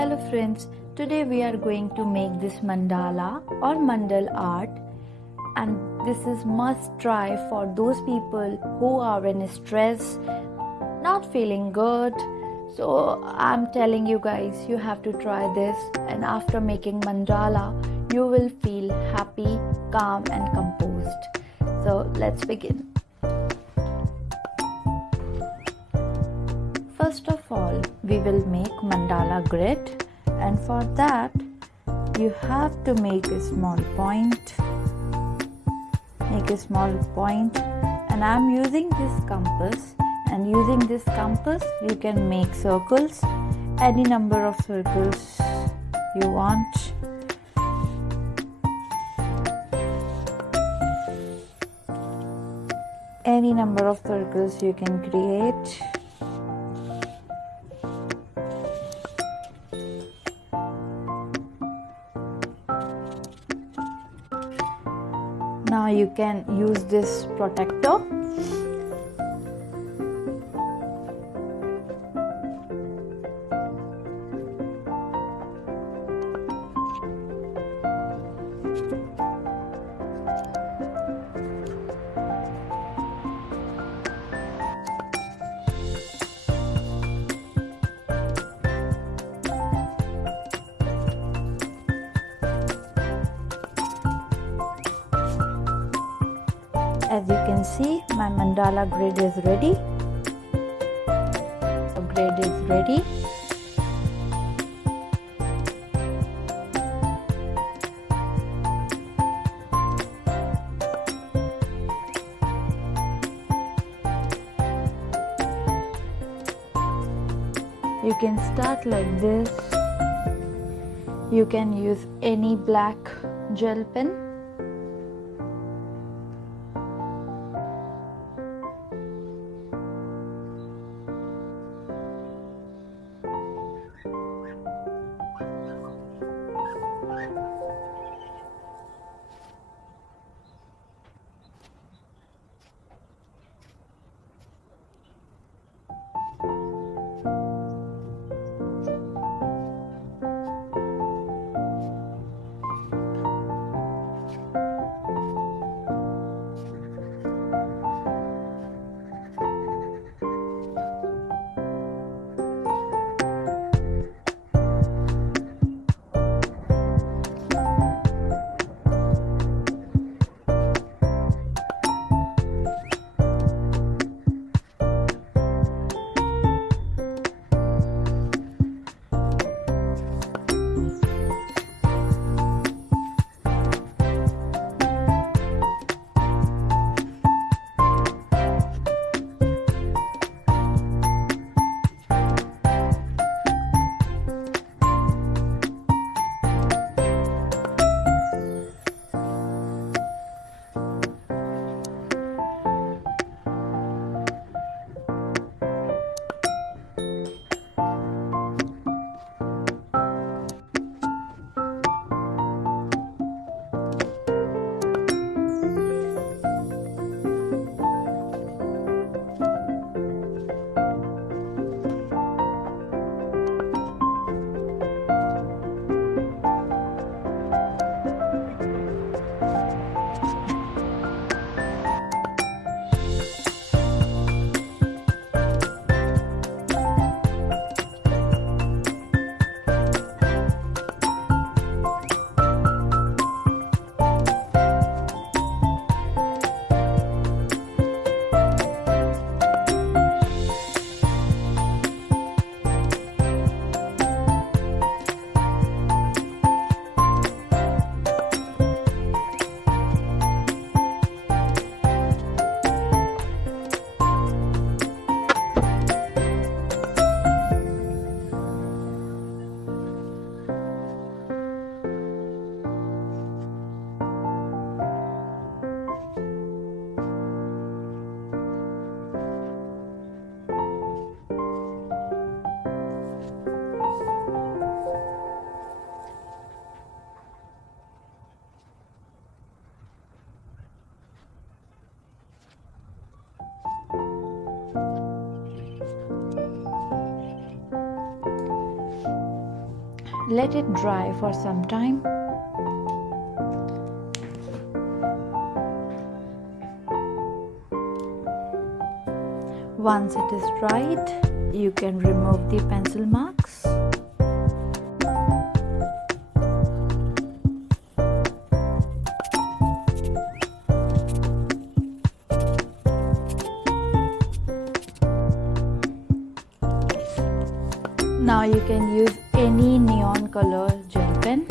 Hello friends, today we are going to make this mandala or mandal art, and this is must try for those people who are in stress, not feeling good. So I'm telling you guys, you have to try this, and after making mandala you will feel happy, calm and composed. So let's begin. First of all, we will make mandala grid, and for that you have to make a small point. And I'm using this compass, and using this compass you can make circles, any number of circles you want. Any number of circles you can create. Now you can use this protector. As you can see, my mandala grid is ready. The grid is ready. You can start like this. You can use any black gel pen. Let it dry for some time. Once it is dried, you can remove the pencil marks. Now you can use any neon color gel pen.